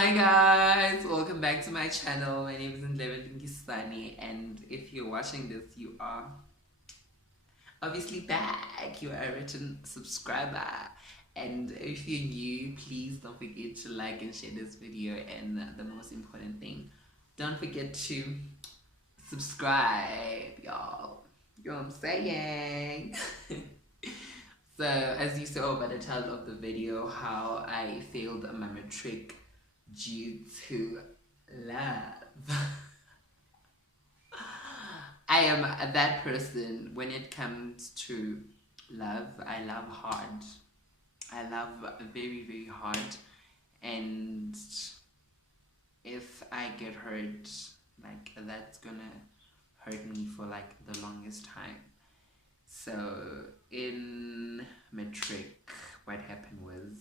Hi guys, welcome back to my channel. My name is Ndlebe Lungisane, and if you're watching this, you are obviously back. You are a written subscriber, and if you're new, please don't forget to like and share this video, and the most important thing, don't forget to subscribe, y'all. You know what I'm saying? So, as you saw by the title of the video, how I failed my matric due to love. I am that person when it comes to love. I love hard. I love very, very hard. And if I get hurt, like, that's gonna hurt me for like the longest time. So in matric, what happened was,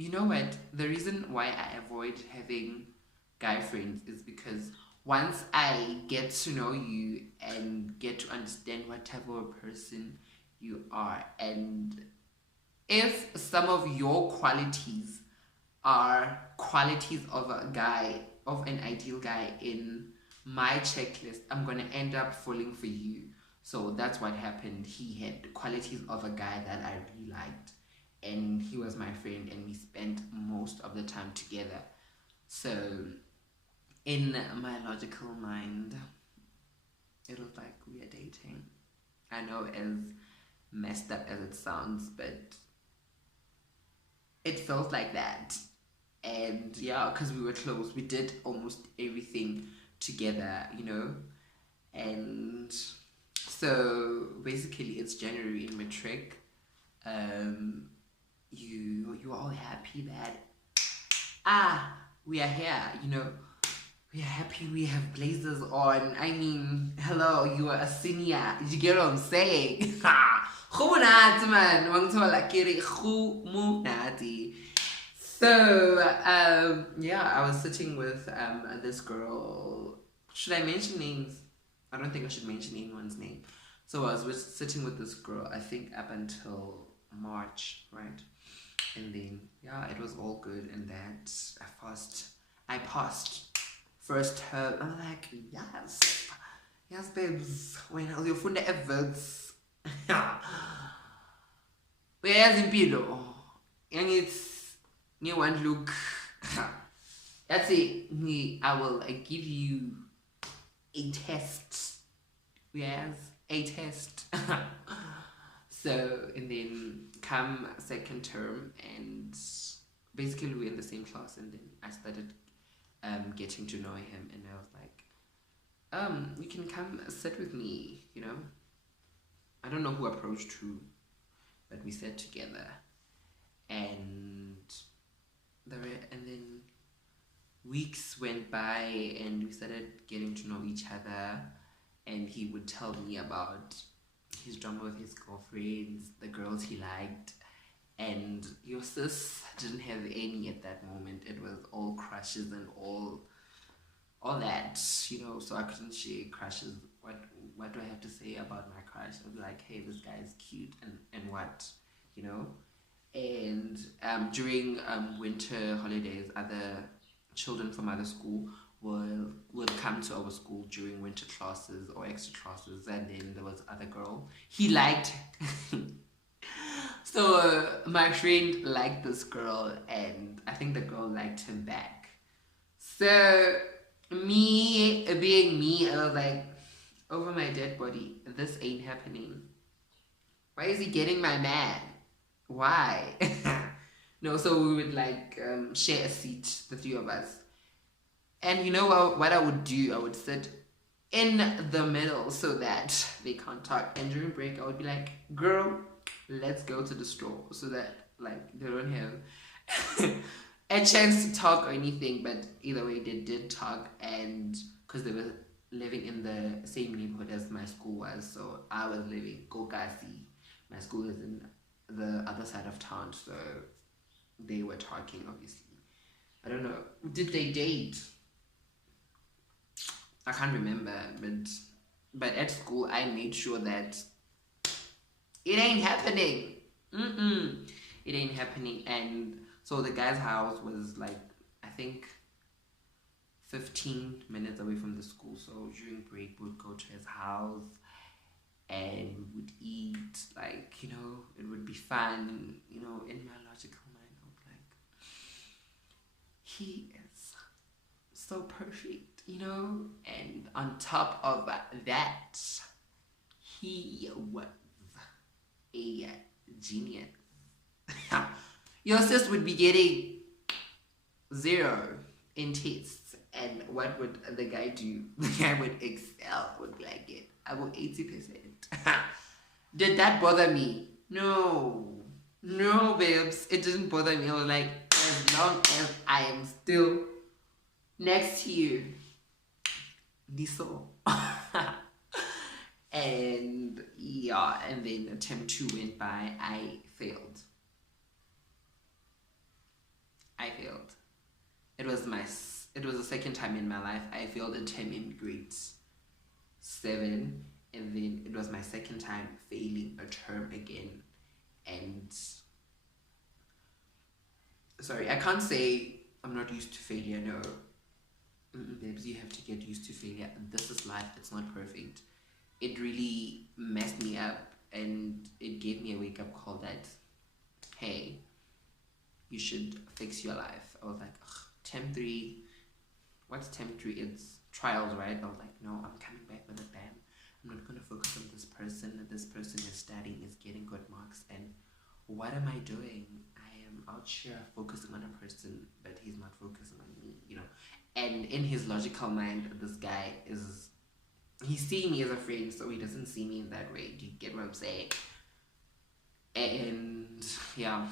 you know what, the reason why I avoid having guy friends is because once I get to know you and get to understand what type of a person you are, and if some of your qualities are qualities of a guy, of an ideal guy in my checklist, I'm gonna end up falling for you. So that's what happened. He had qualities of a guy that I really liked, and he was my friend, and we spent most of the time together. So in my logical mind, it was like we are dating. I know, as messed up as it sounds, but it felt like that. And yeah, because we were close, we did almost everything together, you know. And so basically it's January in matric. You are all happy that we are here, you know. We are happy we have blazers on. I mean, hello, you are a senior. Did you get what I'm saying? So yeah, I was sitting with this girl. Should I mention names? I don't think I should mention anyone's name. So I was sitting with this girl, I think up until March, right? And then yeah, it was all good, and that I passed first term. I'm like, yes babes, when I was your funda events. Where's impilo? And it's new one look. That's it. I will give you a test. Yes, a test. So, and then come second term, and basically we're in the same class, and then I started getting to know him, and I was like, you can come sit with me, you know. I don't know who approached who, but we sat together, and then weeks went by, and we started getting to know each other, and he would tell me about his drama with his girlfriends, the girls he liked, and your sis didn't have any at that moment. It was all crushes and all that, you know. So I couldn't share crushes. What do I have to say about my crush? I'd be like, hey, this guy is cute, and what, you know. And during winter holidays, other children from other school will come to our school during winter classes or extra classes, and then there was other girl he liked. So my friend liked this girl, and I think the girl liked him back. So me being me, I was like, over my dead body, this ain't happening. Why is he getting my man? Why? No, so we would like share a seat, the three of us. And you know what I would do? I would sit in the middle so that they can't talk. And during break, I would be like, girl, let's go to the store, so that like they don't have a chance to talk or anything. But either way, they did talk, and because they were living in the same neighborhood as my school was, so I was living Kokasi. My school is in the other side of town, so they were talking, obviously. I don't know, did they date? I can't remember, but at school I made sure that it ain't happening. It ain't happening. And So the guy's house was like, I think 15 minutes away from the school. So during break, we would go to his house and we would eat. Like, you know, it would be fun. And, you know, in my logical mind, I was like, he is so perfect, you know? And on top of that, he was a genius. Your sis would be getting 0 in tests, and what would the guy do? The guy would excel, would like it. I will 80%. Did that bother me? No, babes, it didn't bother me. I was like, as long as I am still next to you, Niso. And yeah, and then attempt 2 went by. I failed. It was the second time in my life I failed a term in grade 7, and then it was my second time failing a term again. And sorry, I can't say I'm not used to failure. No, babes, you have to get used to failure. This is life. It's not perfect. It really messed me up, and it gave me a wake-up call that, hey, you should fix your life. I was like, term 3, what's term 3? It's trials, right? I was like, no, I'm coming back with a bam. I'm not going to focus on this person. This person is studying, is getting good marks, and what am I doing? I am out here focusing on a person, but he's not focusing on me, you know? And in his logical mind, this guy he's seeing me as a friend, so he doesn't see me in that way. Do you get what I'm saying? And yeah.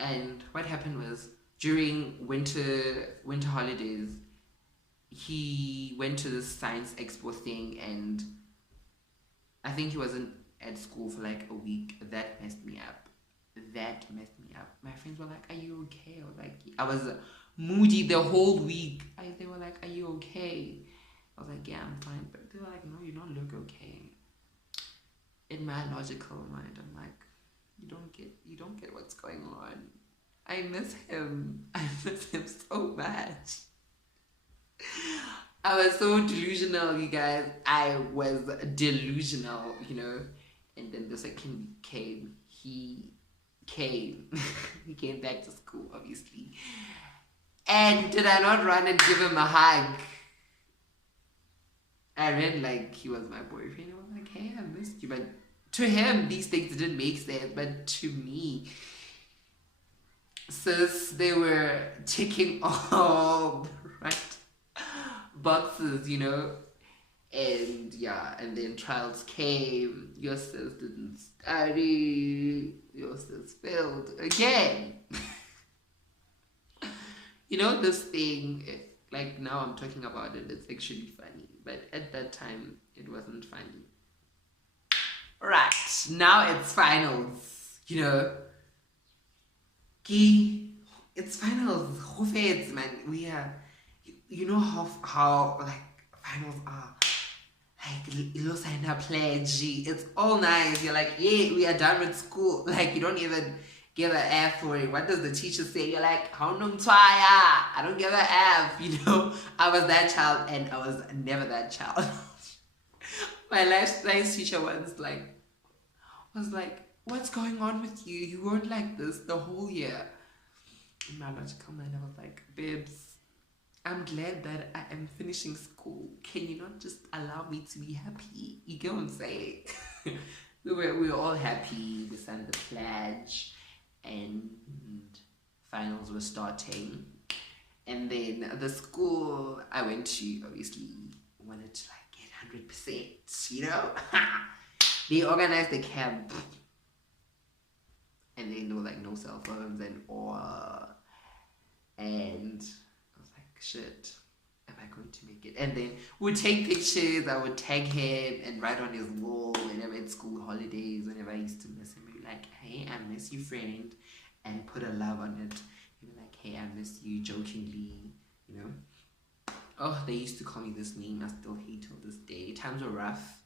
And what happened was, during winter holidays, he went to this science expo thing, and I think he wasn't at school for like a week. That messed me up. My friends were like, are you okay? I was moody the whole week. They were like, are you okay? I was like, yeah, I'm fine. But they were like, no, you don't look okay. In my logical mind, I'm like, you don't get what's going on. I miss him so much. I was so delusional, you guys. I was delusional, you know. And then the second came. He came. He came back to school, obviously. And did I not run and give him a hug? I ran like he was my boyfriend. I was like, hey, I missed you. But to him, these things didn't make sense. But to me, sis, they were ticking all the right boxes, you know. And yeah, and then trials came. Your sis didn't study. Your sis failed again. You know, this thing, like now I'm talking about it, it's actually funny. But at that time, it wasn't funny. Right, now it's finals, you know. It's finals. Hofeds, man. We are, you know how like finals are. Like, Lungisane pledge. It's all nice. You're like, yeah, we are done with school. Like, you don't even give an F for it. What does the teacher say? You're like, I don't give an F. You know, I was that child, and I was never that child. My life science teacher was like, what's going on with you? You weren't like this the whole year. In my logical mind, I was like, babes, I'm glad that I am finishing school. Can you not just allow me to be happy? You get what I'm saying? we were all happy. We signed the pledge, and finals were starting. And then the school I went to obviously wanted to like get 100%, you know? They organized the camp, and then there were like no cell phones and all. And I was like, shit, am I going to make it? And then we'd take pictures. I would tag him and write on his wall whenever it's school holidays, whenever I used to miss him. He'd be like, hey, I miss you, friend, and put a love on it. He'd be like, hey, I miss you, jokingly, you know. Oh, they used to call me this name. I still hate till this day. Times were rough.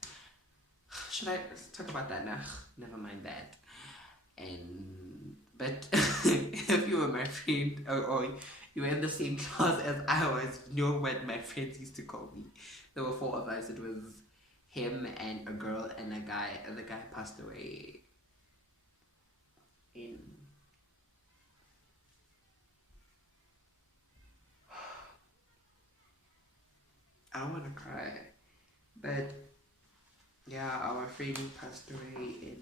Should I talk about that now? Never mind that. And but if you were my friend, or you were in the same class as I was, you know what my friends used to call me. There were four of us. It was him and a girl and a guy. And the guy passed away in, I don't want to cry, but yeah, our friend passed away in,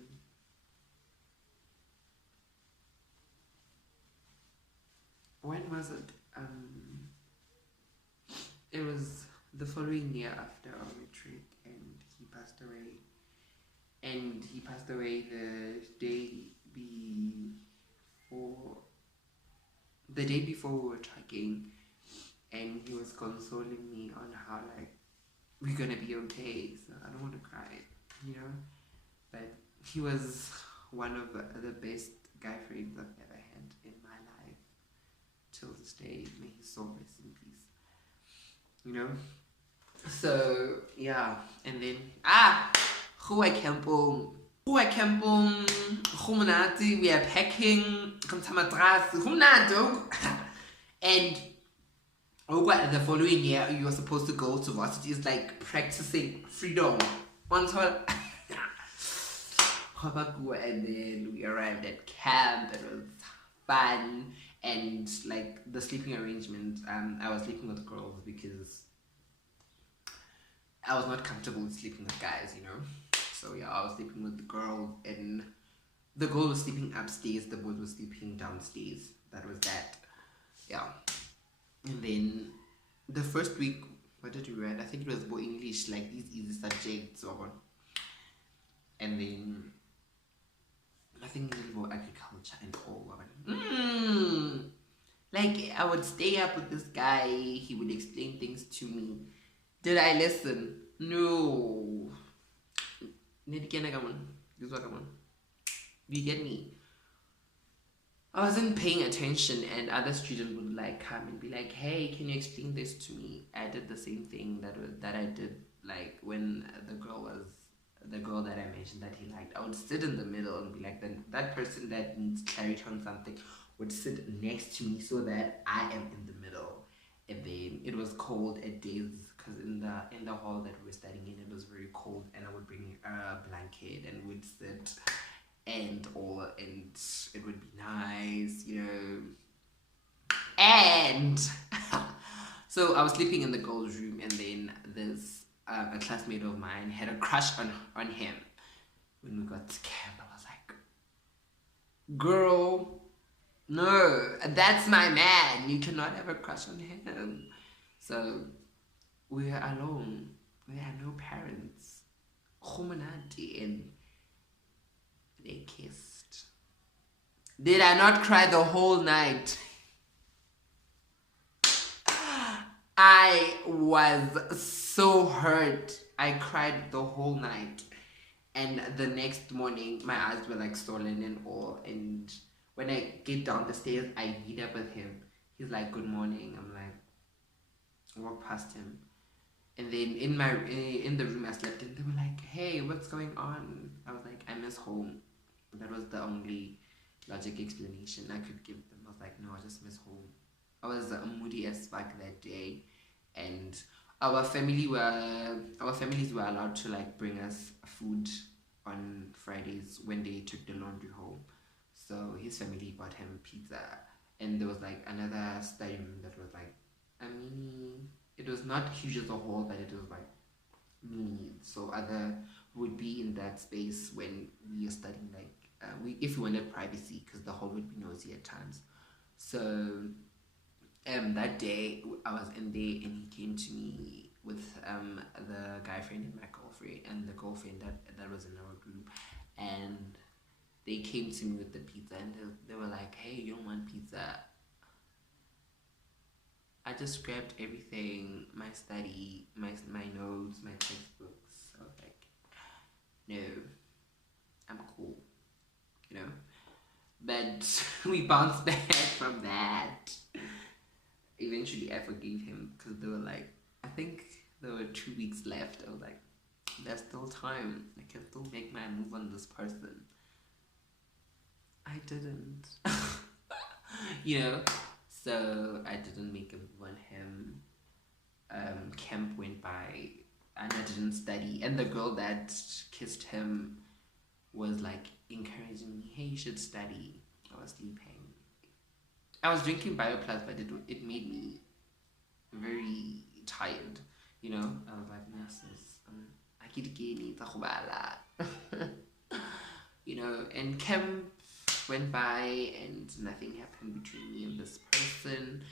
when was it? It was the following year after our retreat, and he passed away. And he passed away the day before we were trekking, and he was consoling me on how like we're gonna be okay. So I don't want to cry, you know. But he was one of the best guy friends I've ever had in my life till this day. May his soul rest in peace. You know. So yeah, and then Goeie Campbell, Goeie we are packing, and the following year you were supposed to go to varsity. It's like practicing freedom. And then we arrived at camp. It was fun, and like the sleeping arrangement. I was sleeping with girls because I was not comfortable with sleeping with guys, you know. So yeah, I was sleeping with the girl, and the girl was sleeping upstairs, the boy was sleeping downstairs. That was that. Yeah. And then the first week, what did we read? I think it was more English, like these easy subjects or, and then I think a little more agriculture and all. Like I would stay up with this guy, he would explain things to me. Did I listen? No. You get me? I wasn't paying attention, and other students would like come and be like, "Hey, can you explain this to me?" I did the same thing that I did like when the girl that I mentioned that he liked. I would sit in the middle and be like, then that person that needs clarity on something would sit next to me so that I am in the middle. And then it was cold at days because in the hall that we were studying in, it was very cold, and I would bring a blanket and would sit and it would be nice, you know. And so I was sleeping in the girls' room, and then this a classmate of mine had a crush on him. When we got to camp, I was like, "Girl, no, that's my man. You cannot have a crush on him." So we were alone. We had no parents. Humanity, and they kissed. Did I not cry the whole night? I was so hurt. I cried the whole night. And the next morning, my eyes were like swollen and all. And when I get down the stairs, I meet up with him. He's like, "Good morning." I'm like, walk past him. And then in the room I slept in, they were like, "Hey, what's going on?" I was like, "I miss home." That was the only logic explanation I could give them. I was like, "No, I just miss home." I was moody as fuck that day, and our families were allowed to like bring us food on Fridays when they took the laundry home. So his family bought him pizza, and there was like another study room that was like a mini. It was not huge as a hall, but it was like mini. So other would be in that space when we are studying, like if we wanted privacy, because the hall would be noisy at times. So that day I was in there, and he came to me with the guy friend and my girlfriend, and the girlfriend that was in our group, and they came to me with the pizza, and they were like, "Hey, you don't want pizza?" I just grabbed everything, my study, my notes, my textbooks. I was like, "No, I'm cool," you know. But we bounced back from that. Eventually, I forgave him because they were like, I think there were 2 weeks left. I was like, there's still time. I can still make my move on this person. I didn't. You know, so I didn't make a move on him. Camp went by and I didn't study. And the girl that kissed him was like encouraging me, hey, you should study. I was sleeping. I was drinking Bioplus, but it made me very tired. You know, I was like, nurses, I get gay, you know, and camp went by and nothing happened between me and this person.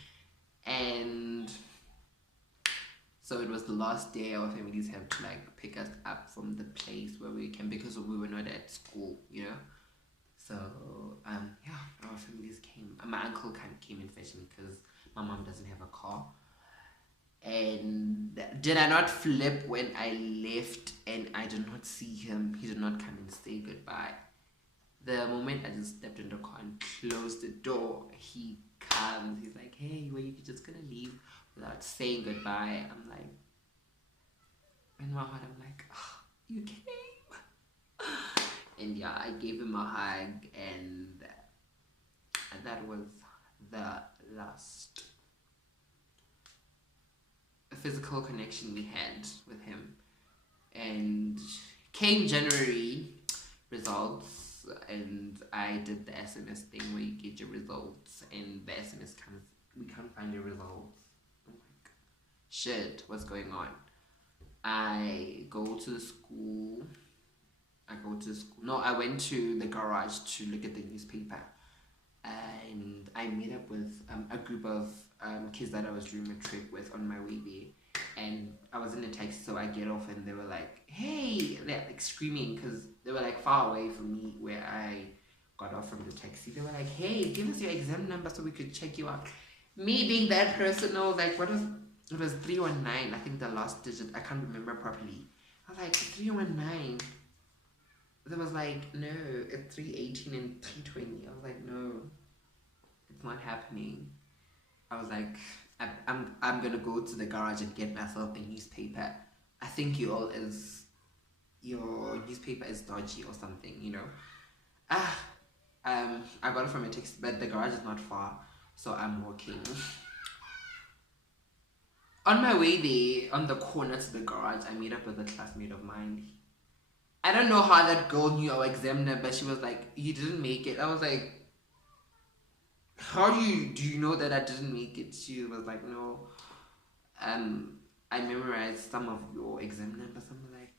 And so it was the last day our families had to like pick us up from the place where we came because we were not at school, you know. So yeah, our families came. My uncle came and fetched me because my mom doesn't have a car. And did I not flip when I left and I did not see him? He did not come and say goodbye. The moment I just stepped in the car and closed the door, he comes. He's like, hey, were you just gonna leave without saying goodbye? I'm like, in my heart, I'm like, oh, you came. And yeah, I gave him a hug, and that was the last physical connection we had with him. And came January results, and I did the SMS thing where you get your results and the SMS comes, we can't find your results. I'm like, shit, what's going on? I go to the school. No, I went to the garage to look at the newspaper, and I met up with a group of kids that I was doing a trip with on my way there. And I was in a taxi, so I get off and they were like, hey, they're like screaming because they were like far away from me where I got off from the taxi. They were like, hey, give us your exam number so we could check you out. Me being that person, I was like, it was 319, I think the last digit, I can't remember properly. I was like, 319. They was like, no, it's 318 and 320. I was like, no, it's not happening. I was like, I'm gonna go to the garage and get myself a newspaper. I think your newspaper is dodgy or something, you know. I got it from a taxi, but the garage is not far, so I'm walking. On my way there, on the corner to the garage, I meet up with a classmate of mine. I don't know how that girl knew our exam number. She was like, you didn't make it. I was like, how do you know that I didn't make it? She was like, no, I memorized some of your exam numbers. I'm like,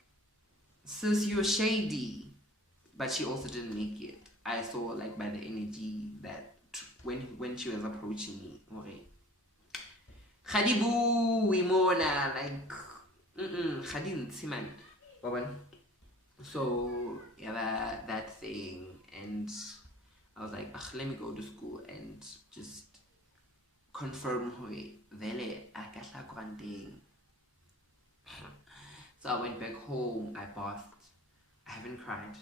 sis, you're shady. But she also didn't make it. I saw like by the energy that when she was approaching me, okay, Khadibu, we mona like, Khadin Siman, so yeah, that thing, and I was like, let me go to school and just confirm vele akahla kwanding. So I went back home, I bathed, I haven't cried.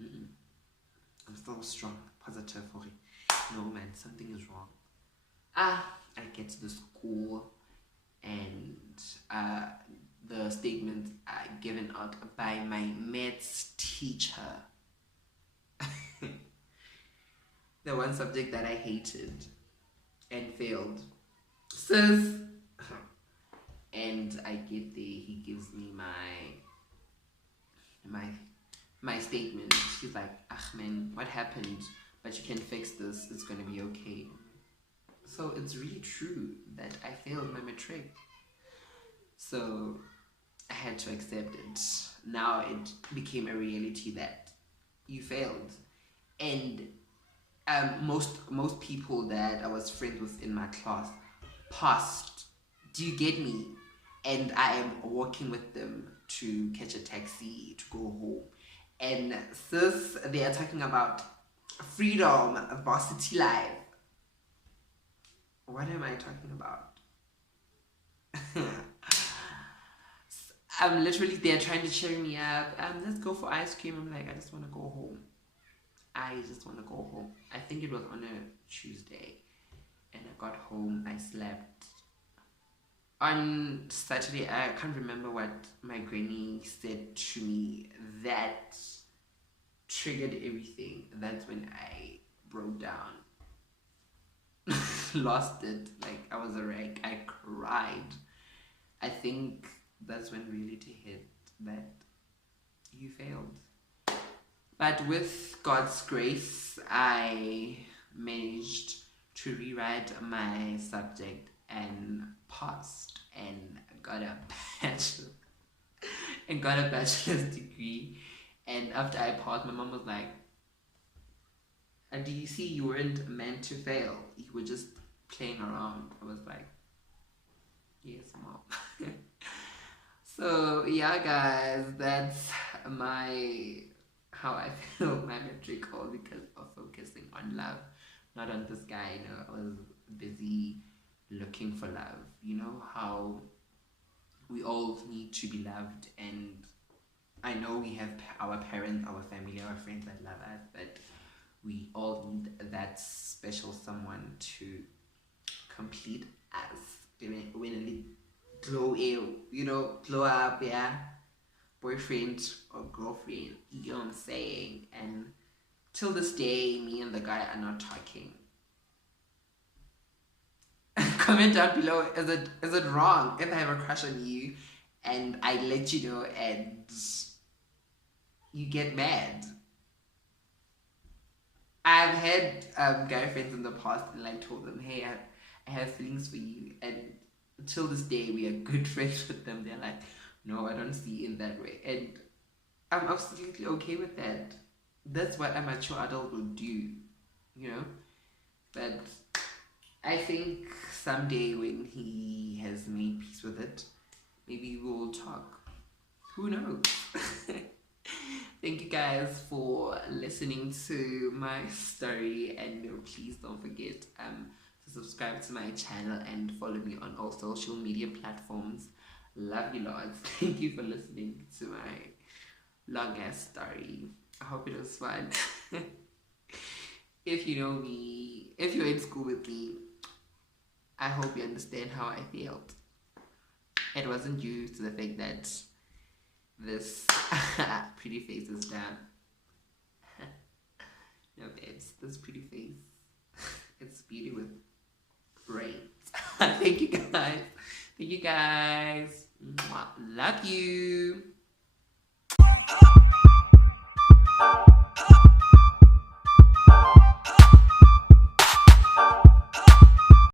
I'm still strong, positive. No man, something is wrong. I get to the school and the statements are given out by my maths teacher. The one subject that I hated and failed. Sis. And I get there, he gives me my statement. He's like, man, what happened? But you can fix this, it's gonna be okay. So it's really true that I failed my matric. So I had to accept it. Now it became a reality that you failed. And most people that I was friends with in my class passed. Do you get me? And I am walking with them to catch a taxi to go home. And sis, they are talking about freedom, varsity life. What am I talking about? I'm literally there trying to cheer me up. Let's go for ice cream. I'm like, I just want to go home. I think it was on a Tuesday. And I got home, I slept. On Saturday, I can't remember what my granny said to me that triggered everything. That's when I broke down. Lost it. Like, I was a wreck. I cried. I think that's when reality hit, that you failed. But with God's grace, I managed to rewrite my subject and passed and got a bachelor and got a bachelor's degree. And after I passed, my mom was like, do you see, you weren't meant to fail, you were just playing around. I was like, yes, mom. So yeah, guys, that's how I failed my metric, all because of focusing on love, not on this guy. I was busy looking for love. You know how we all need to be loved, and I know we have our parents, our family, our friends that love us, but we all need that special someone to complete us. When we glow up, yeah, boyfriend or girlfriend, you know what I'm saying? And till this day, me and the guy are not talking. Comment down below, is it wrong if I have a crush on you and I let you know and you get mad? I've had guy friends in the past, and I told them, hey, I have feelings for you, and till this day we are good friends with them. They're like, no, I don't see you in that way, and I'm absolutely okay with that. That's what a mature adult would do, but I think someday when he has made peace with it, maybe we'll talk. Who knows? Thank you guys for listening to my story, and please don't forget to subscribe to my channel and follow me on all social media platforms. Love you lots. Thank you for listening to my long ass story. I hope it was fun. If you know me, if you're in school with me, I hope you understand how I felt. It wasn't due to the fact that this pretty face is down. No, babes, this pretty face, it's beauty with brains. Thank you guys. Thank you guys. Love you.